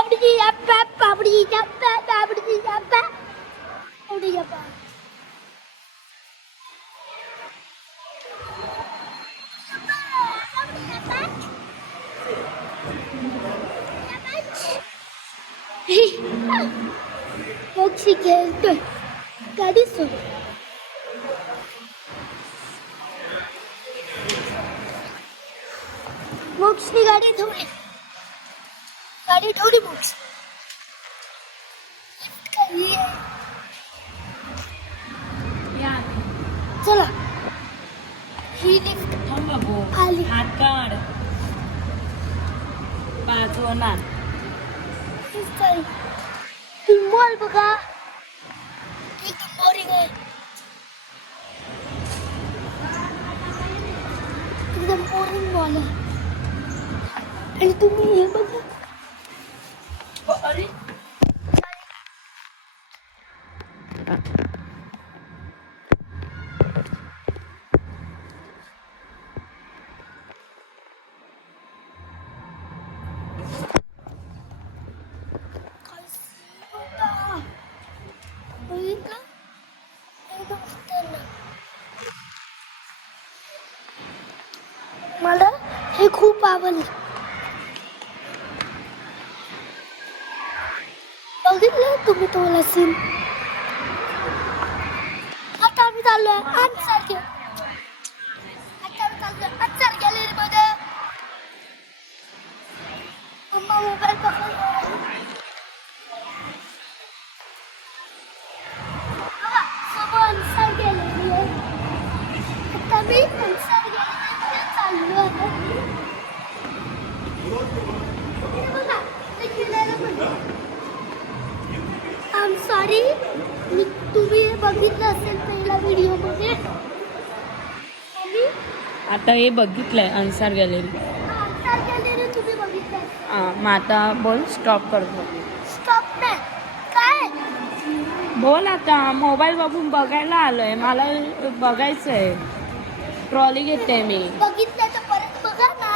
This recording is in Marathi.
पापडी अप्पा पापडी अप्पा पापडी अप्पा पापडी अप्पा मोक्षी खेळतोय गाडी सोड मोक्षनी गाडी ठेवली मोक्ष चला ही लिफ्ट आली हात काढ पाचवणार मॉल बघा एकदम बोरिंग आहे एकदम बोरिंग मॉल आहे आणि तुम्ही हे बघा अरे मला हे खूप आवडलं बघितलं तुम्ही तो सीन आता आम्ही चाललोय आन्सर गॅलरी मध्ये मम्मा मोबाईल पकडून बघा समोर आन्सर गॅलरी आहे आता मी आन्सर गॅलरीमध्ये चाललो आहे बघा ते खेळायला पण आय एम सॉरी मी तुम्ही हे बघितलं असेल पहिल्या व्हिडिओमध्ये आता हे बघितलंय अन्सार गॅलरी आन्सर गॅलरी तुम्ही बघितलं मग आता बोल स्टॉप करतो स्टॉप नाही काय बोल आता मोबाईल बघून बघायला आलोय मला बघायचंय ट्रॉली घेते मी बघितलं तर परत बघा ना